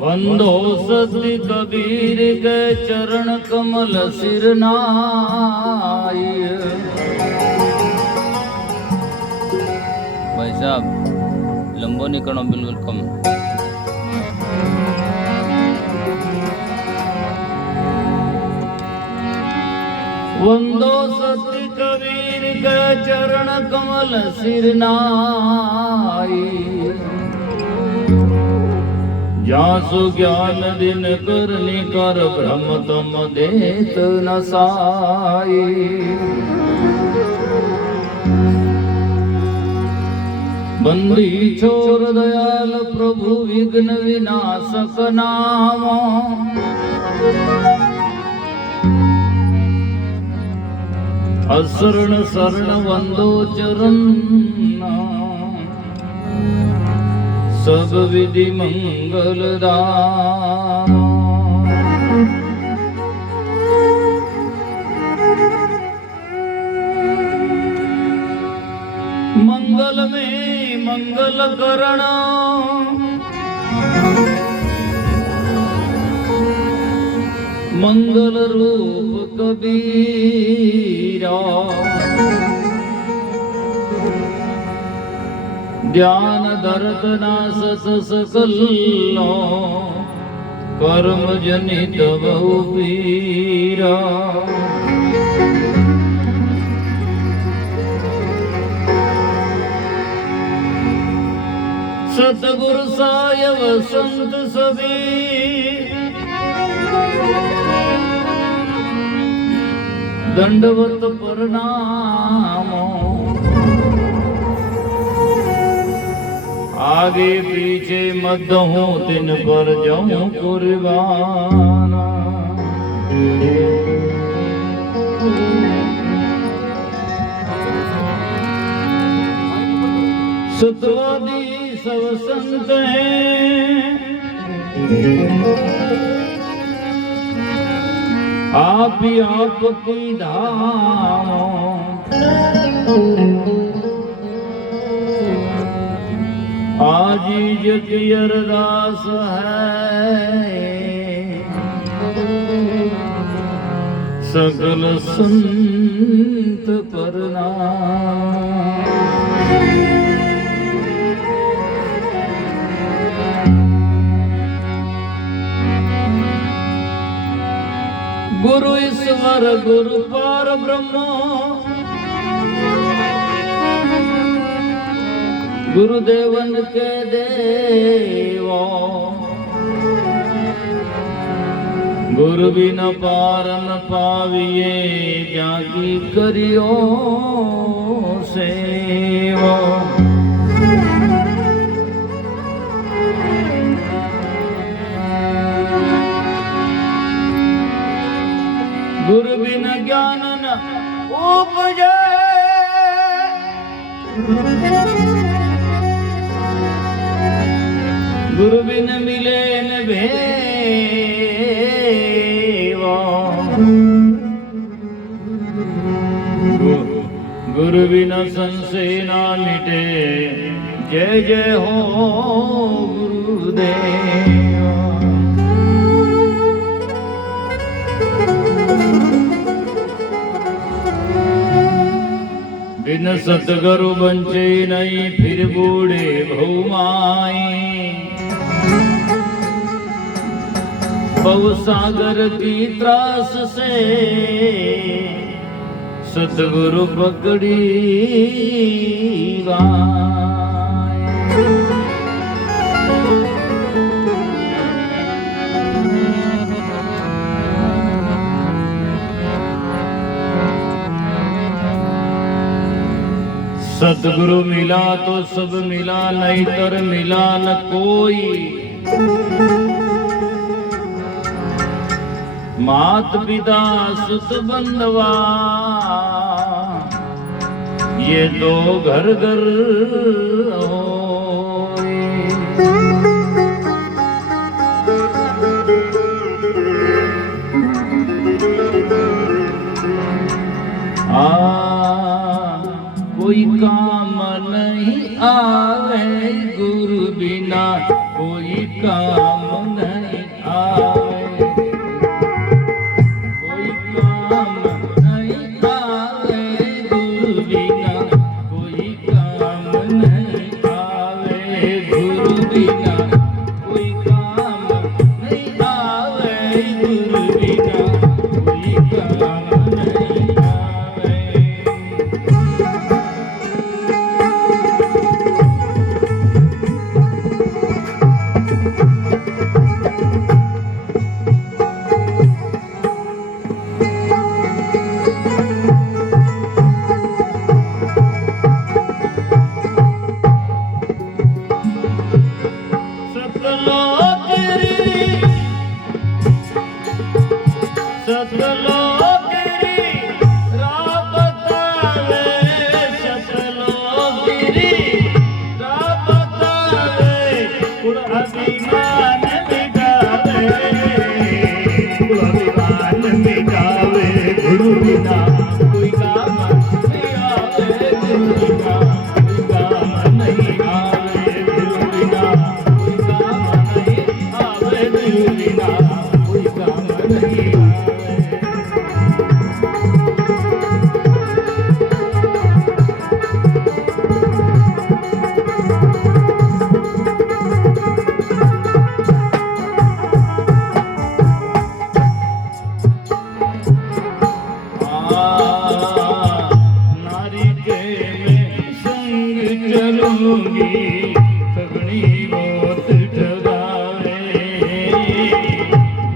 वंदो सती कबीर के चरण कमल सिर नाय। भाई साहब लंबो नहीं करना, बिल्कुल कम। वंदो सती कबीर के चरण कमल सिर नाय। जासु ज्ञान दिन करनी कर ब्रह्म तम देत न साई। बंदी छोर दयाल प्रभु विघ्न विनाशक नाम। असरण शरण वंदो चरण सब विधि मंगल दान। मंगल में मंगल करण मंगल रूप कबीरा। ध्यान धरत नासत सकल कर्म जनित बहु पीरा। सतगुरु सायव संत सभी दंडवत प्रणाम। आगे पीछे मत हूँ तिन पर जाऊं कुर्बान। सतवादी सब संत हैं आप ही आपकी धाम। आजीज की अरदास है सकल संत प्रणाम। गुरु ईश्वर गुरु पार ब्रह्म गुरुदेवन के देवा। गुरु बिन पार न पाविए जाकी करियो सेवा। गुरु बिन ज्ञान न उपजे गुरु बिन मिले न भेवा। गुरु बिन संशय ना मिटे जय जय हो गुरुदेव। बिन सतगुरु बंचे नहीं फिर बूढ़े भौमाई। बहु सागर की त्रास से सतगुरु पकड़ी गाय। सतगुरु मिला तो सब मिला नहीं तर मिला न कोई। मात पिता सुत बंधवा ये तो घर घर होए। कोई काम नहीं आ आवे गुरु बिना कोई काम नहीं आवे कोई काम नहीं आवे गुरु बिना कोई काम नहीं आवे गुरु बिना कोई काम नहीं आवे गुरु बिना कोई काम नहीं आवे सतलोक गिरी राह बतावे सतलोक गिरी राह बतावे कुल अभिमान मिटावे कुल अभिमान मिटावे गुरु बिना कोई काम नहीं आवे गुरु बिना कोई काम नहीं आवे गुरु बिना कोई काम नहीं आवे गुरु बिना कोई काम नहीं आवे नारी के मैं संग चलूंगी सगनी बहुत ठगावे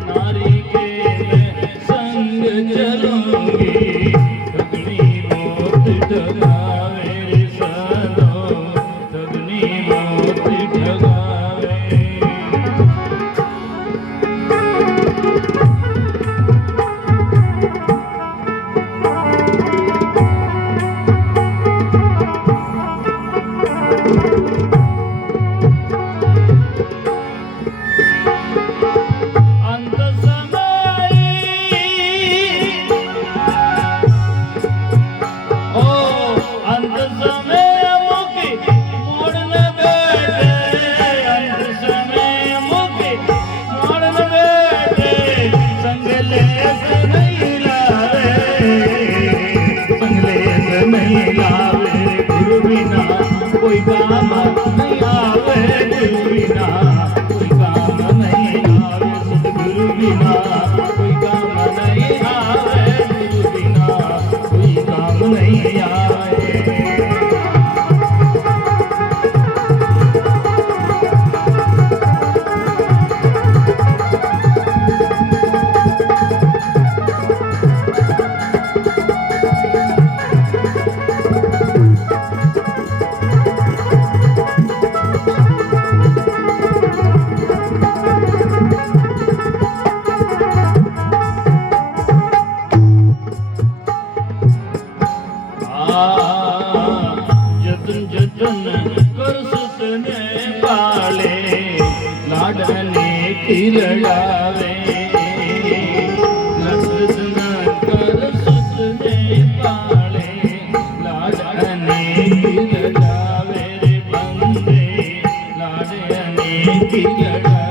नारी के मैं संग चलूंगी सगनी बहुत ठगावे सनो सगनी बहुत ठगावे अंत समय मुखी मोड़न बैठे अंत समय मुखी मोड़न बैठे संगलेस नहीं लावे संगलेस नहीं लावे गुरु बिना कोई काम नहीं आवे गुरु बिना कोई काम नहीं आवे सतगुरु बिना कोई काम नहीं आवे गुरु बिना कोई काम नहीं आवे जतन जतन कर सुतने पाले लाडने की लड़ावे जतन कर सुतने पाले लाडने की लड़ावे रे बंदे लाडने की लड़ावे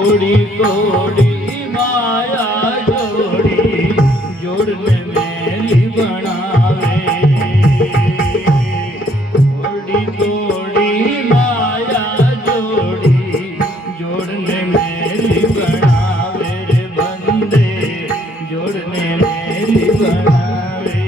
तोड़ी तोड़ी माया जोड़ी जोड़ने मेली बनावे तोड़ी तोड़ी माया जोड़ी जोड़ने मेली बनावे रे बंदे जोड़ने मेली बनावे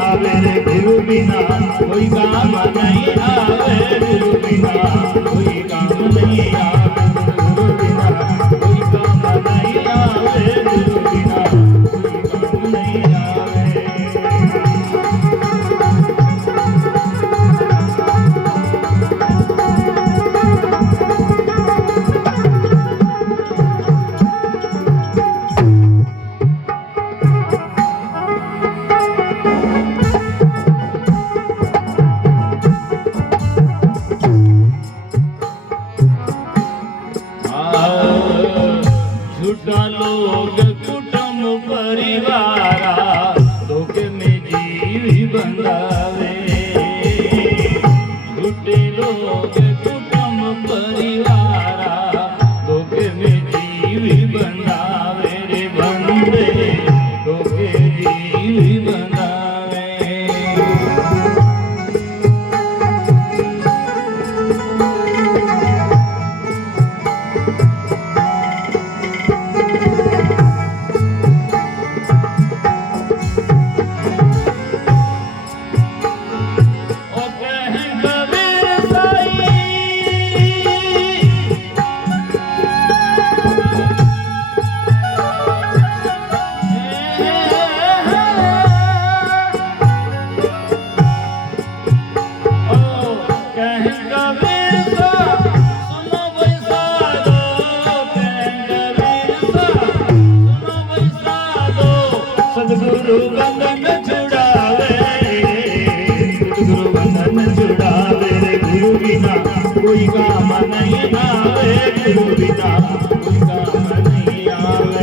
गुरु बिना कोई काम नहीं आवे गुरु बिना कोई काम नहीं आवे गुरु बिना कोई काम नहीं आवे गुरु बिना कोई काम नहीं आवे झूठा लोग कुटुंब परिवारा धोखे में जीवी बंधावे झूठे लोग कुटुंब परिवारा धोखे में जीवी बंधावे रे बंदे धोखे जीवी बंधावे सदगुरु बंधन छुड़ावे सदगुरु बंधन छुड़ावे गुरु बिना कोई काम नहीं आवे गुरु बिना कोई काम नहीं आवे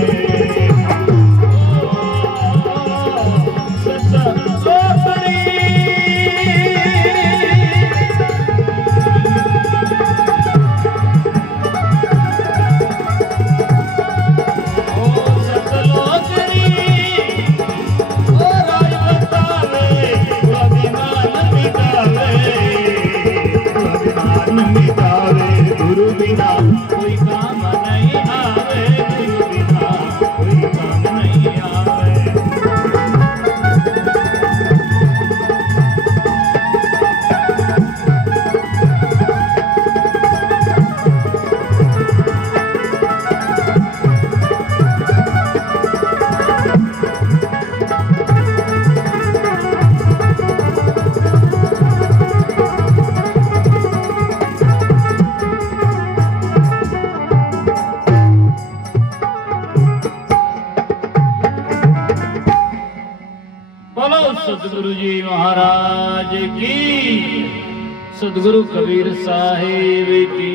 गुरु बिना कोई काम नहीं आवे गुरु बिना कोई काम नहीं आवे बोलो सदगुरु जी महाराज की सदगुरु कबीर साहिब की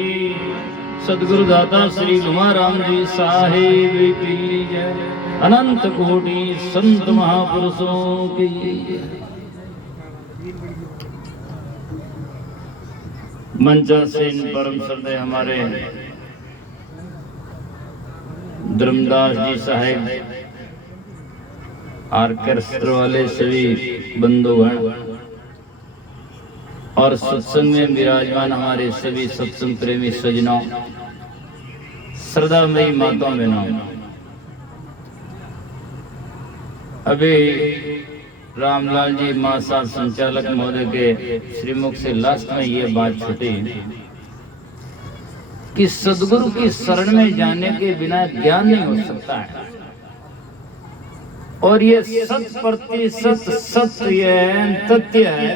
सदगुरु दाता श्री लुमाराम जी साहिब की जय अनंत कोटि संत महापुरुषों की मंचासीन परम श्रद्धेय हमारे धर्मदास जी साहिब आर्केस्ट्रा वाले सभी बंधुगण और सत्संग में विराजमान हमारे सभी सत्संग प्रेमी सज्जनों श्रद्धामयी माताओं बहनों अभी रामलाल जी महासार संचालक महोदय के श्रीमुख से लास्ट में ये बात छूटी कि सदगुरु की शरण में जाने के बिना ज्ञान नहीं हो सकता है। और ये 100% सत्य तथ्य है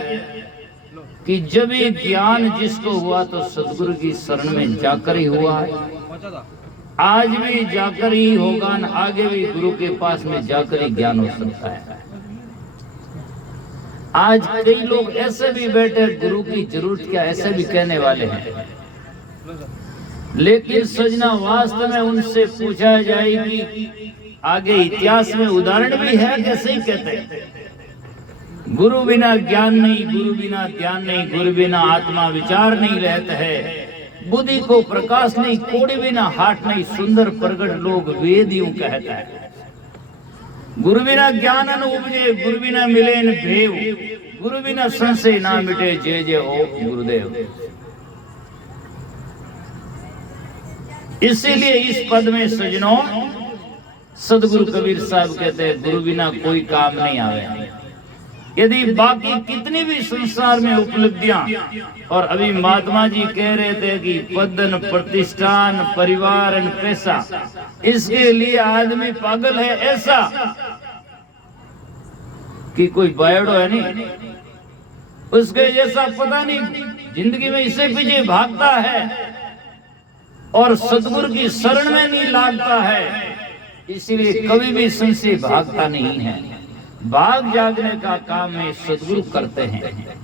कि जब ये ज्ञान जिसको हुआ तो सदगुरु की शरण में जाकर ही हुआ है, आज भी जाकर ही होगा, आगे भी गुरु के पास में जाकर ही ज्ञान हो सकता है। आज कई लोग ऐसे भी बैठे गुरु की जरूरत क्या, ऐसे भी कहने वाले हैं, लेकिन सजना वास्तव में उनसे पूछा जाए कि आगे इतिहास में उदाहरण भी है, कैसे ही कहते हैं गुरु बिना ज्ञान नहीं, गुरु बिना ध्यान नहीं, गुरु बिना आत्मा विचार नहीं रहता है, बुद्धि को प्रकाश नहीं, कोड़ी बिना हाट नहीं, सुंदर प्रगट लोग वेद यूं कहता है। गुरु बिना ज्ञान न उपजे, गुरु बिना मिले न भेव, गुरु बिना संशय ना मिटे, जय जय हो गुरुदेव। इसीलिए इस पद में सजनों सदगुरु कबीर साहब कहते हैं गुरु बिना कोई काम नहीं आवे। यदि बाकी कितनी भी संसार में उपलब्धियां, और अभी महात्मा जी कह रहे थे कि पदन प्रतिष्ठान परिवार पैसा, इसके लिए आदमी पागल है ऐसा कि कोई बायड़ो है नहीं, उसके जैसा पता नहीं जिंदगी में इससे पीछे भागता है और सदगुरु की शरण में नहीं लागता है, इसीलिए कभी भी संशय भागता नहीं है। भाग जागने का काम में सदगुरु करते हैं।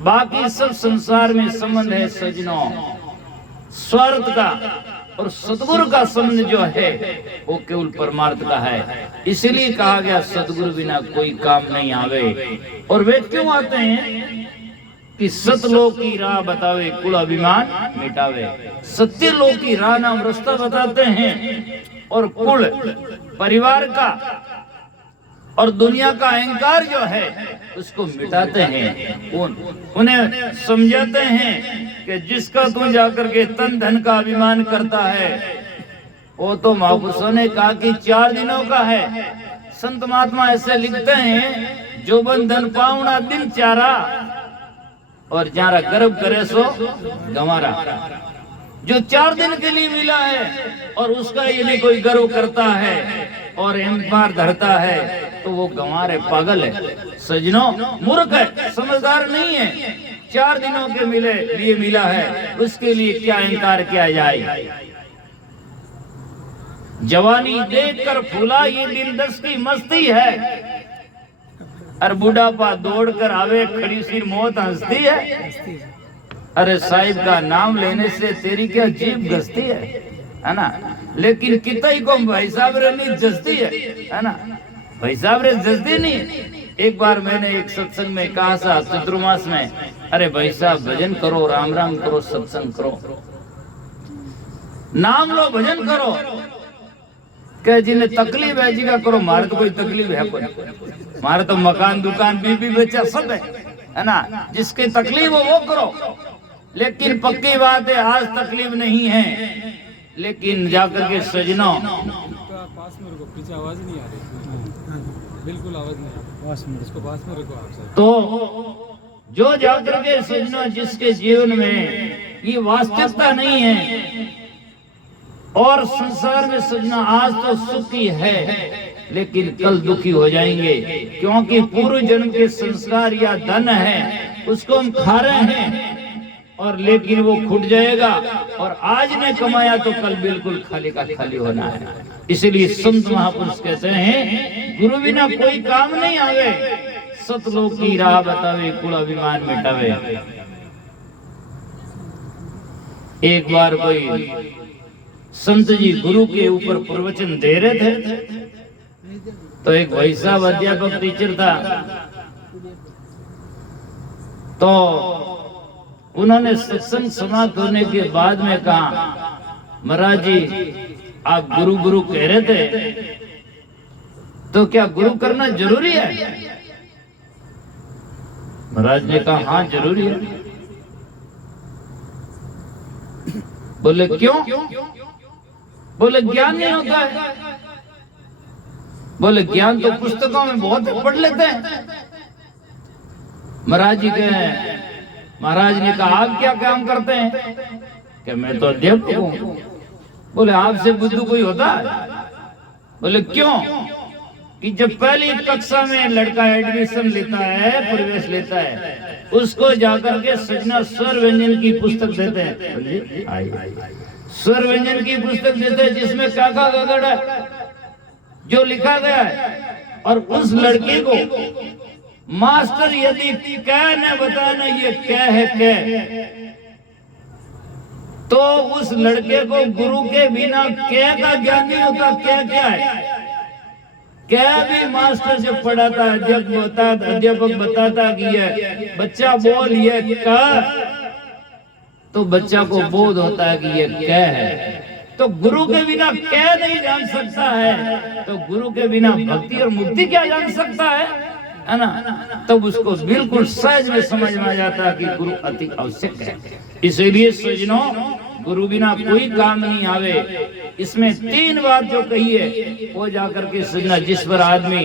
बाकी सब संसार में संबंध है सजनों स्वार्थ का, और सदगुरु का संबंध जो है वो केवल परमार्थ का है। इसीलिए कहा गया सदगुरु बिना कोई काम नहीं आवे। और वे क्यों आते हैं कि सतलोक की राह बतावे, कुल अभिमान मिटावे। सत्य लोक की राह नाम रास्ता बताते हैं, और कुल परिवार का और दुनिया का अहंकार जो है उसको मिटाते हैं। उन्हें समझाते हैं कि जिसका तू जाकर के तन धन का अभिमान करता है वो तो महापुरुषों ने कहा कि 4 दिनों का है। संत महात्मा ऐसे लिखते हैं, जो बन धन पावना दिन चारा, और जारा गर्व करे सो गंवारा। जो 4 दिन के लिए मिला है और उसका यदि कोई गर्व करता है और अहंकार धरता है तो वो गंवार है, पागल है, सजनों मूर्ख है, समझदार नहीं है। 4 दिनों के लिए मिला है, उसके लिए क्या अहंकार किया जाए। जवानी देखकर फूला ये दिन 10 की मस्ती है, और बुढ़ापा दौड़ कर आवे खड़ी सिर मौत हंसती है। अरे साहिब का नाम लेने से तेरी क्या जीभ घसती है ना। लेकिन कितई को भाई साहब रे नहीं जसती है ना, भाई साहब रे जसती नहीं। एक बार मैंने एक सत्संग में कहा था चतुर्मास में, अरे भाई साहब भजन करो, राम राम करो, सत्संग करो, नाम लो, भजन करो। कह जिन्हें तकलीफ है जी का करो, मारे तो कोई तकलीफ है कोई, मारे तो मकान दुकान बीबी बच्चा सब है ना, जिसकी तकलीफ हो वो करो। लेकिन पक्की बात है आज तकलीफ नहीं है, लेकिन जाकर के सजनों पास में रुको, पीछे आवाज नहीं आ रही, बिल्कुल आवाज नहीं आ रही, इसको पास में रखो आप सब। तो जो जाकर के सजनों जिसके जीवन में ये वास्तविकता नहीं है और संसार में सजना आज तो सुखी है लेकिन कल दुखी हो जाएंगे, क्योंकि पूर्व जन्म के संस्कार या धन है उसको हम खा रहे हैं, और लेकिन वो खुट जाएगा, और आज ने कमाया तो कल बिल्कुल खाली का खाली होना है। इसलिए संत महापुरुष कहते हैं गुरु बिना कोई काम नहीं आवे, सतलोक की राह बतावे, कुल अभिमान मिटावे। एक बार कोई संत जी गुरु के ऊपर प्रवचन दे रहे थे, तो एक भाई साहब अध्यापक टीचर था, तो उन्होंने सत्संग समाप्त होने के बाद में कहा, महाराज जी आप गुरु गुरु कह रहे थे, तो क्या गुरु करना जरूरी है? महाराज ने कहा हाँ जरूरी है। बोले क्यों? बोले ज्ञान नहीं होता है। बोले ज्ञान तो पुस्तकों में बहुत पढ़ लेते हैं। महाराज जी कहे, महाराज ने कहा आप क्या काम करते हैं? कि मैं तो अध्यापक हूं। बोले आपसे बुद्धू कोई होता है? बोले क्यों? कि जब पहली कक्षा में लड़का एडमिशन लेता है, प्रवेश लेता है, उसको जाकर के सजना स्वर व्यंजन की पुस्तक देते हैं। स्वर व्यंजन की पुस्तक देते हैं जिसमें काका गगड़ जो लिखा गया है, और उस लड़के को मास्टर यदि क्या न बताना ये क्या है क्या, तो उस लड़के को गुरु के बिना क्या का ज्ञान नहीं होता। क्या क्या है, क्या भी मास्टर जब पढ़ाता, अध्यापक बताता कि ये बच्चा बोल ये क्या, तो बच्चा को बोध होता है कि ये क्या है। तो गुरु के बिना क्या नहीं जान सकता है, तो गुरु के बिना भक्ति और मुक्ति क्या जान सकता है ना। तब उसको बिल्कुल सहज में समझ में आ जाता है कि गुरु अति आवश्यक है। इसीलिए सज्जनों, गुरु बिना कोई काम नहीं आवे। इसमें 3 बात जो कही है वो जाकर के सजना, जिस पर आदमी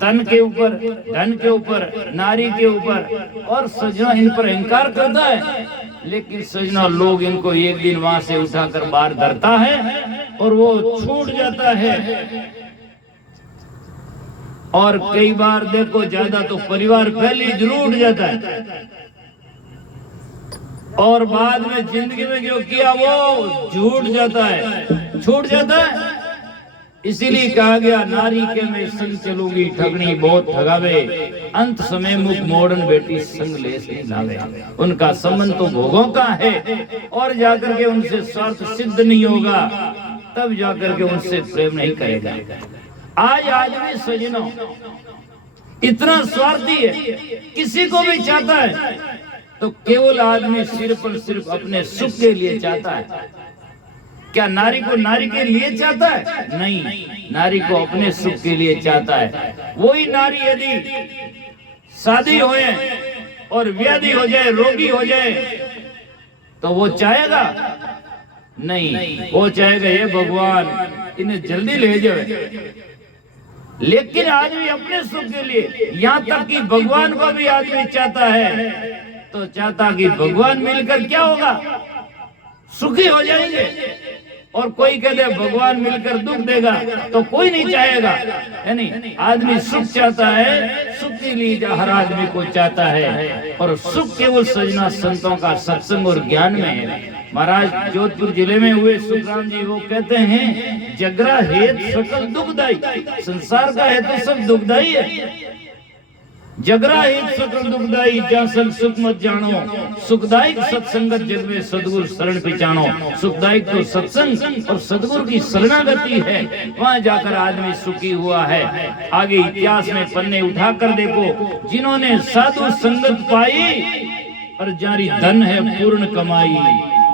तन के ऊपर, धन के ऊपर, नारी के ऊपर और सजना इन पर अहंकार करता है, लेकिन सजना लोग इनको एक दिन वहां से उठाकर बाहर धरता है और वो छूट जाता है। और कई बार देखो ज्यादा तो परिवार पहले जरूर जाता है और बाद में जिंदगी में जो किया वो झूठ जाता है, छूट जाता है। इसीलिए कहा गया नारी के मैं संग चलूंगी, ठगनी बहुत ठगावे, अंत समय मुख मोड़न बेटी संग ले से लावे। उनका संबंध तो भोगों का है और जाकर के उनसे स्वार्थ सिद्ध नहीं होगा, तब जाकर के उनसे प्रेम नहीं करेगा। आज आदमी सज्जनों इतना स्वार्थी है, किसी को भी चाहता है तो केवल आदमी सिर्फ और सिर्फ अपने सुख के लिए चाहता है। क्या नारी को नारी के लिए चाहता है? नहीं, नारी को अपने सुख के लिए चाहता है। वही नारी यदि शादी होए और व्याधि हो जाए, रोगी हो जाए, तो वो चाहेगा नहीं, वो चाहेगा ये भगवान इन्हें जल्दी ले जाए। लेकिन आदमी अपने सुख के लिए, यहाँ तक कि भगवान को भी आदमी चाहता है, तो चाहता कि भगवान मिलकर क्या होगा, सुखी हो जाएंगे। और कोई कहते भगवान मिलकर दुख देगा तो कोई नहीं चाहेगा। यानी आदमी सुख चाहता है, सुख के लिए हर आदमी को चाहता है, और सुख केवल सजना संतों का सत्संग और ज्ञान में है। महाराज जोधपुर जिले में हुए सुखराम जी वो कहते हैं, जगरा हेत सकल दुखदाई, संसार का हेतु सब दुखदाई है। जगरा हेत सकल दुखदाई, जासन सुख मत जानो, सुखदायक सत्संगत जग में सदगुरु शरण पिचानो। सुखदायक तो सत्संग और सदगुरु की शरणागति है, वहां जाकर आदमी सुखी हुआ है। आगे इतिहास में पन्ने उठाकर देखो, जिन्होंने साधु संगत पाई और जारी धन है पूर्ण कमाई।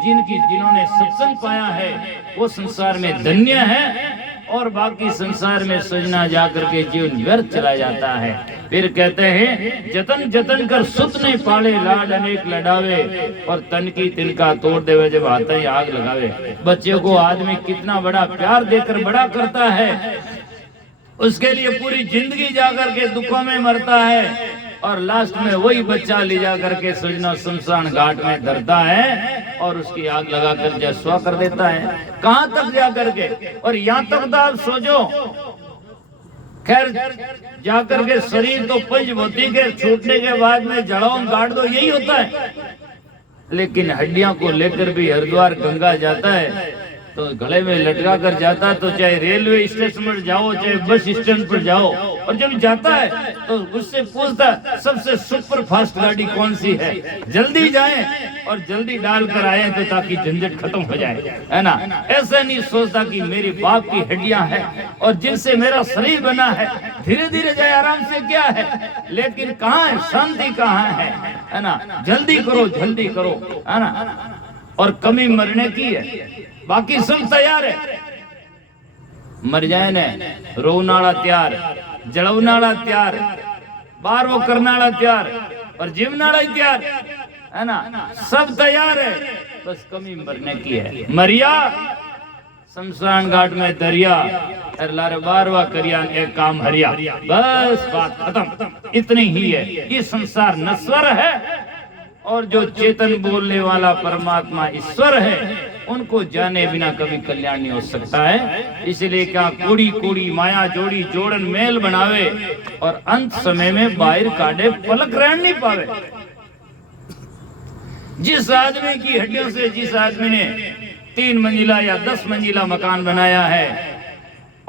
जिन्होंने सत्संग पाया है वो संसार में धन्य है, और बाकी संसार में सजना जाकर के जीवन व्यर्थ चला जाता है। फिर कहते हैं, जतन जतन कर सुत ने पाले, लाड अनेक लड़ावे, और तन की तिनका तोड़ देवे जब हाथ ही आग लगावे। बच्चे को आदमी कितना बड़ा प्यार देकर बड़ा करता है, उसके लिए पूरी जिंदगी जाकर के दुखों में मरता है, और लास्ट में वही बच्चा ले जाकर के सजना शमशान घाट में धरता है और उसकी आग लगाकर जसवा कर देता है। कहां तक जाकर के, और यहाँ तक तो आप सोचो, खैर जाकर के शरीर तो पंचभूति के छूटने के बाद में जड़ों गाड़ दो, यही होता है। लेकिन हड्डियों को लेकर भी हरिद्वार गंगा जाता है तो गले में लटका कर जाता, तो चाहे रेलवे स्टेशन पर जाओ चाहे बस स्टैंड पर जाओ, और जब जाता है तो उससे पूछता सबसे सुपर फास्ट गाड़ी कौन सी है, जल्दी जाएं और जल्दी डाल कर आए तो ताकि झंझट खत्म हो जाए, है ना। ऐसा नहीं सोचता कि मेरे बाप की हड्डियां हैं और जिनसे मेरा शरीर बना है, धीरे धीरे जाए आराम से क्या है, लेकिन कहाँ है शांति, कहाँ है ना। जल्दी करो, है ना। और कमी मरने की है, बाकी सब तैयार है। मर जाए ने रोनाड़ा तैयार, जड़वनाड़ा तैयार, बार वो करनाड़ा तैयार और जीवनाड़ा तैयार, है ना। सब तैयार है, बस कमी मरने की है। मरिया शमशान घाट में दरिया, लारे बारवा करिया एक काम हरिया, बस बात खत्म। इतनी ही है। ये संसार नश्वर है और जो चेतन बोलने वाला परमात्मा ईश्वर है, उनको जाने बिना कभी कल्याण नहीं हो सकता है। इसलिए क्या कूड़ी कूड़ी माया जोड़ी जोड़न मेल बनावे और अंत समय में बाहर काढ़े पलक रहन नहीं पावे। जिस आदमी की हड्डियों से, जिस आदमी ने 3 मंजिला या 10 मंजिला मकान बनाया है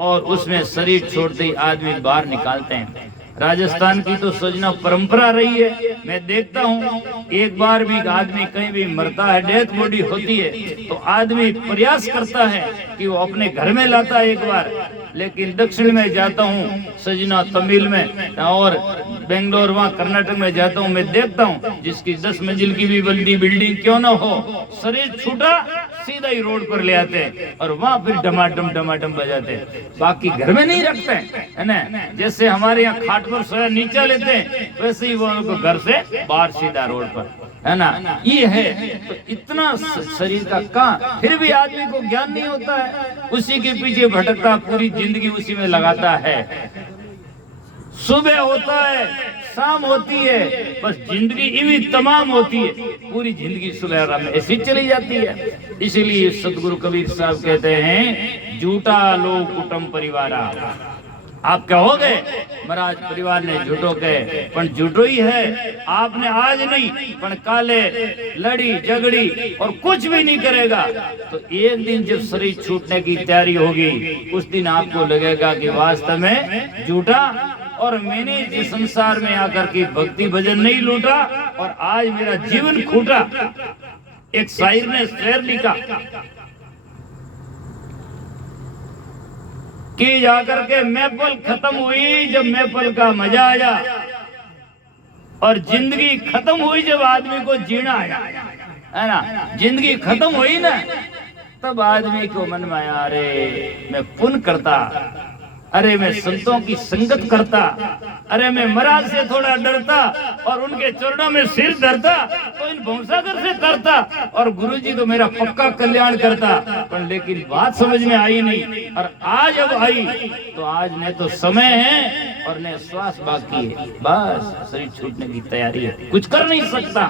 और उसमें शरीर छोड़ते ही आदमी बाहर निकालते हैं। राजस्थान की तो सजना परंपरा रही है। मैं देखता हूँ एक बार भी आदमी कहीं भी मरता है, डेथ बॉडी होती है, तो आदमी प्रयास करता है कि वो अपने घर में लाता है एक बार। लेकिन दक्षिण में जाता हूँ, सजना तमिल में और बेंगलोर, वहाँ कर्नाटक में जाता हूँ, मैं देखता हूँ जिसकी 10 मंजिल की भी बड़ी बिल्डिंग क्यों ना हो, शरीर छूटा सीधा ही रोड पर ले आते हैं और वहाँ फिर डमाडम बजाते हैं। बाकी घर में नहीं रखते है ना। जैसे हमारे यहाँ खाट पर सोया नीचा लेते हैं, वैसे ही वो उनको घर से बाहर सीधा रोड पर, है ना। ये है तो इतना शरीर का काम, फिर भी आदमी को ज्ञान नहीं होता है, उसी के पीछे भटकता, पूरी जिंदगी उसी में लगाता है। सुबह होता है, शाम होती है, बस जिंदगी इवी तमाम होती है, पूरी जिंदगी सुबह में ऐसी चली जाती है। इसीलिए सदगुरु कबीर साहब कहते हैं, झूठा लोग कुटुंब परिवारा। आप कहोगे महाराज परिवार ने झूठो कहे, पर झूठो ही है। आपने आज नहीं पर काले लड़ी झगड़ी और कुछ भी नहीं करेगा, तो एक दिन जब शरीर छूटने की तैयारी होगी, उस दिन आपको लगेगा कि वास्तव में झूठा, और मैंने इस संसार में आकर के भक्ति भजन नहीं लूटा और आज मेरा जीवन खूटा। एक शायर ने शेर लिखा कि जाकर के मैपल खत्म हुई जब मैपल का मजा आया, और जिंदगी खत्म हुई जब आदमी को जीना आया, है ना। जिंदगी खत्म हुई ना, तब आदमी को मन में आया, अरे मैं पुण्य करता, अरे मैं संतों की संगत करता, अरे मैं महाराज से थोड़ा डरता और उनके चरणों में सिर धरता तो इन भंसागर से करता, और गुरुजी तो मेरा पक्का कल्याण करता। पर लेकिन बात समझ में आई नहीं, और आज अब आई तो आज ने तो समय है और ने श्वास बाकी है, बस शरीर छूटने की तैयारी है, कुछ कर नहीं सकता,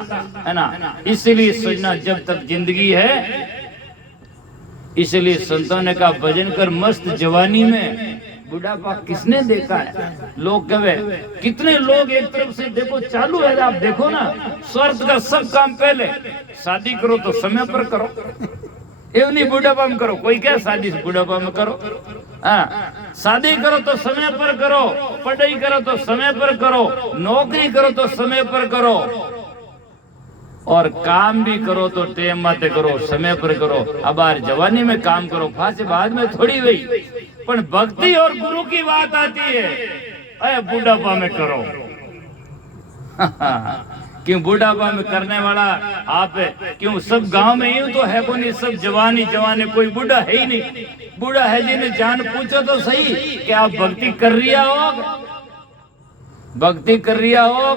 है ना। इसलिए सोचना जब तक जिंदगी है, इसलिए संतों ने कहा भजन कर मस्त जवानी में, बुढ़ापा किसने देखा है। लोग कहे, कितने लोग एक तरफ से देखो चालू है, आप देखो ना, स्वार्थ का सब काम पहले, शादी करो तो समय पर करो, एवं नहीं बुढ़ापा में करो। कोई क्या शादी बुढ़ापा में करो, हाँ, शादी करो तो समय पर करो, पढ़ाई करो तो समय पर करो, नौकरी करो तो समय पर करो, और काम भी करो तो टेम माते करो, समय पर करो। अब यार जवानी में काम करो, फांसे बाद में थोड़ी हुई, पर भक्ति और गुरु की बात आती है, अरे बुढ़ापा में करो। क्यों बुढ़ापा में करने वाला आप है? क्यों सब गांव में यूं तो है कोई नहीं, सब जवानी जवानी, कोई बूढ़ा है ही नहीं। बूढ़ा है जिन्हें जान पूछो तो सही कि आप भक्ति कर रिया हो, भक्ति कर रिया हो,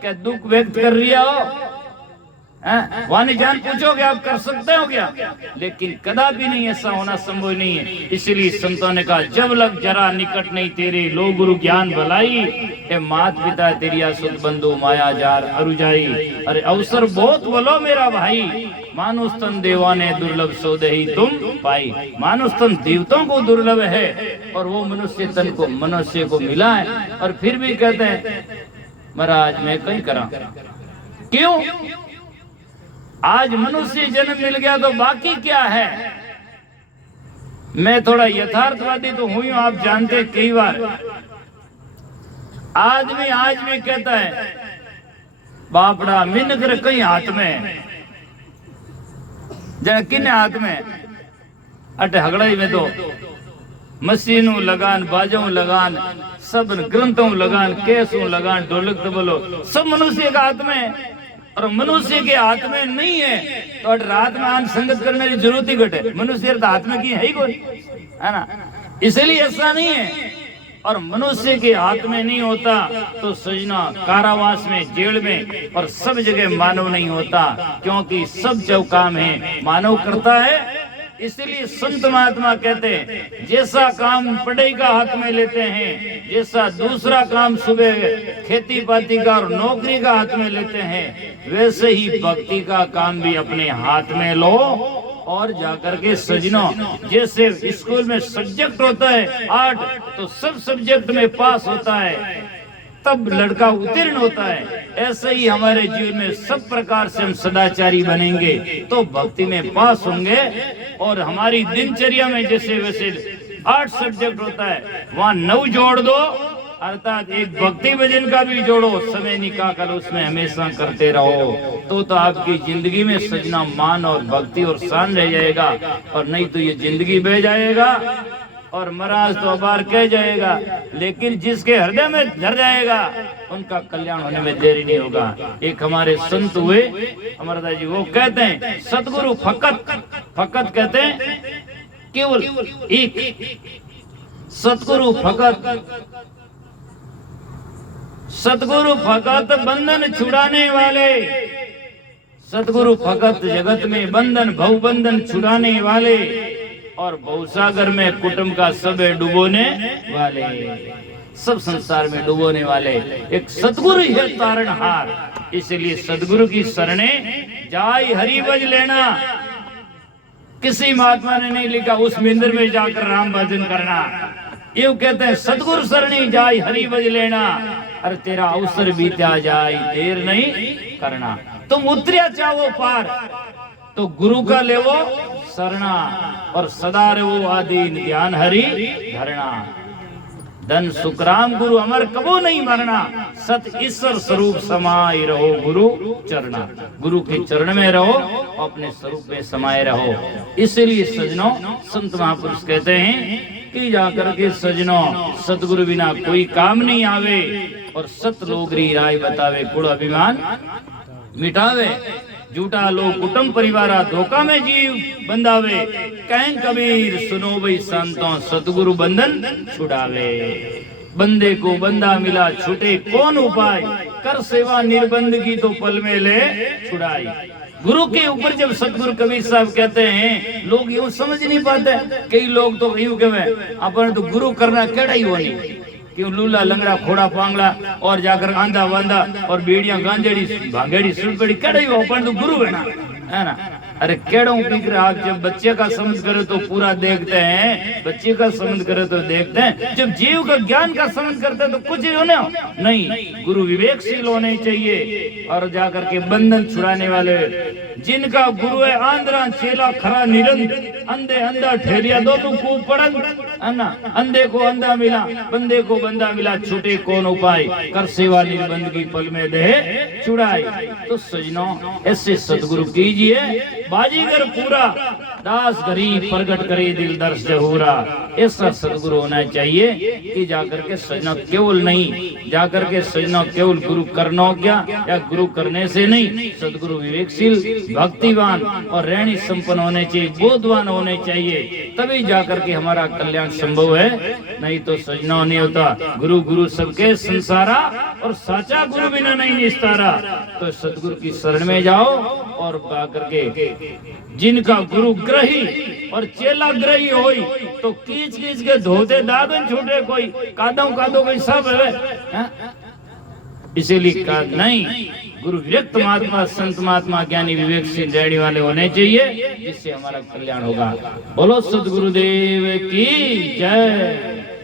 क्या दुख व्यक्त कर रिया हो, वानी जान पूछोगे आप कर सकते हो क्या? लेकिन कदापि नहीं, ऐसा होना संभव नहीं है। इसलिए संतों ने कहा, जब लग जरा निकट नहीं तेरे, लो गुरु ज्ञान भलाई, ए मात पिता तेरी सुख बंधु माया जार अरुजाई। अरे अवसर बहुत बोलो मेरा भाई, मानुष तन देवाने दुर्लभ सौदेही तुम पाई। मानुष तन देवताओं को दुर्लभ है और वो मनुष्य तन को मनुष्य को मिला है, और फिर भी कहते हैं महाराज मैं कहीं करा। क्यों? आज मनुष्य जन्म मिल गया तो बाकी क्या है? मैं थोड़ा यथार्थवादी तो हुई हूं, आप जानते, कई बार आदमी आज भी कहता है बापड़ा मिनकर कई हाथ में, जरा किन हाथ में, अटे हगड़ाई में तो मशीनों लगान, बाजों लगान, सब ग्रंथों लगान, केसों लगान, ढोलक तबलो, सब मनुष्य का हाथ में, और मनुष्य के हाथ में नहीं है तो रात में आन संगत करने की जरूरत ही घटे। मनुष्य के हाथ में की है ही कोई, है ना। इसलिए ऐसा नहीं है, और मनुष्य के हाथ में नहीं होता तो सजना कारावास में, जेल में, और सब जगह मानव नहीं होता, क्योंकि सब जो काम है मानव करता है। इसलिए संत महात्मा कहते हैं जैसा काम पढ़ाई का हाथ में लेते हैं, जैसा दूसरा काम सुबह खेती बाती का और नौकरी का हाथ में लेते हैं, वैसे ही भक्ति का काम भी अपने हाथ में लो और जाकर के सजनों, जैसे स्कूल में सब्जेक्ट होता है 8 तो सब सब्जेक्ट में पास होता है तब लड़का उत्तीर्ण होता है, ऐसे ही हमारे जीवन में सब प्रकार से हम सदाचारी बनेंगे तो भक्ति में पास होंगे। और हमारी दिनचर्या में जैसे वैसे 8 सब्जेक्ट होता है वहाँ 9 जोड़ दो, अर्थात एक भक्ति भजन का भी जोड़ो, समय निकाल कर उसमें हमेशा करते रहो तो आपकी जिंदगी में सजना मान और भक्ति और शान रह जाएगा। और नहीं तो ये जिंदगी बह जाएगा और महाराज तो अबार कह जाएगा, लेकिन जिसके हृदय में धर जाएगा उनका कल्याण होने में देरी नहीं होगा। एक हमारे संत हुए अमरदास जी, वो कहते हैं सतगुरु फकत कहते हैं केवल एक, सतगुरु फकत बंधन छुड़ाने वाले, सतगुरु फकत जगत में बंधन भव बंधन छुड़ाने वाले और भवसागर में कुटुंब का सब डुबोने वाले, सब संसार में डुबोने वाले एक सतगुरु है तारणहार। इसलिए सतगुरु की शरणे जाय हरि भज लेना। किसी महात्मा ने नहीं लिखा उस मंदिर में जाकर राम भजन करना, यूं कहते हैं सतगुरु शरणी जाय हरि भज लेना, अरे तेरा अवसर बीता जाए देर नहीं करना। तुम उतरिया चाहो पार तो गुरु का लेवो शरणा और सदा रहो आदीन ध्यान हरि धरना। धन सुखराम गुरु अमर कबो नहीं मरना, सत ईश्वर स्वरूप समाये रहो गुरु चरणा। गुरु के चरण में रहो, अपने स्वरूप में समाये रहो। इसलिए सजनों संत महापुरुष कहते हैं कि जाकर के सजनों सतगुरु बिना कोई काम नहीं आवे और सत लोगरी राय बतावे कुड़ अभिमान मिटावे। झूठा लोग कुटुंब परिवारा धोखा में जीव बंधावे, कहें कबीर सुनो भाई संतों सतगुरु बंधन छुड़ावे। बंदे को बंदा मिला छूटे कौन उपाय, कर सेवा निर्बंध की तो पल में ले छुड़ाई। गुरु के ऊपर जब सतगुरु कबीर साहब कहते हैं, लोग यूं समझ नहीं पाते। कई लोग तो यूं कहे अपन तो गुरु करना केड़ा ही होनी, क्यों लूला लंगड़ा खोड़ा पांगड़ा और जाकर आंधा वांधा और बेड़ियां गांजेड़ी भांगेड़ी सुनपड़ी केड़ा ही हो, अपन तो गुरु है ना। अरे केड़ों की आप जब बच्चे का समझ करे तो पूरा देखते हैं, बच्चे का समझ करे तो देखते हैं, जब जीव का ज्ञान का समझ करते हैं तो कुछ ही होने नहीं। गुरु विवेकशील होने चाहिए और जाकर के बंधन छुड़ाने वाले, जिनका गुरु है आंध्रा चेला खरा निरंतर, अंधे अंधा ठहरिया दोनों को पड़न है ना। अंधे को अंधा मिला, बंदे को बंदा मिला, छूटे कौन उपाय, कर सेवा निर्बंध की पल में दे छुड़ाई। तो सजनों ऐसे सतगुरु कीजिए, बाजीगर पूरा दास गरीब प्रगट करे दिल दर्श जहूरा। ऐसा सदगुरु होना चाहिए कि जाकर के सजना केवल नहीं, जाकर के सजना केवल गुरु करना हो क्या या गुरु करने से नहीं, सदगुरु विवेकशील भक्तिवान और रहनी संपन्न होने चाहिए, बोधवान होने चाहिए, तभी जाकर के हमारा कल्याण संभव है। नहीं तो सजना नहीं होता। गुरु गुरु सबके संसारा और साचा गुरु बिना नहीं निस्तारा। तो सदगुरु की शरण में जाओ और जाकर के जिनका गुरु ग्रही और चेला ग्रही होई तो कीच कीच के धोते दादन छूटे कोई कादों कोई सब है। इसीलिए कहा नहीं, गुरु विरक्त महात्मा संत महात्मा ज्ञानी विवेकशील रहने वाले होने चाहिए, जिससे हमारा कल्याण होगा। बोलो सद्गुरुदेव की जय।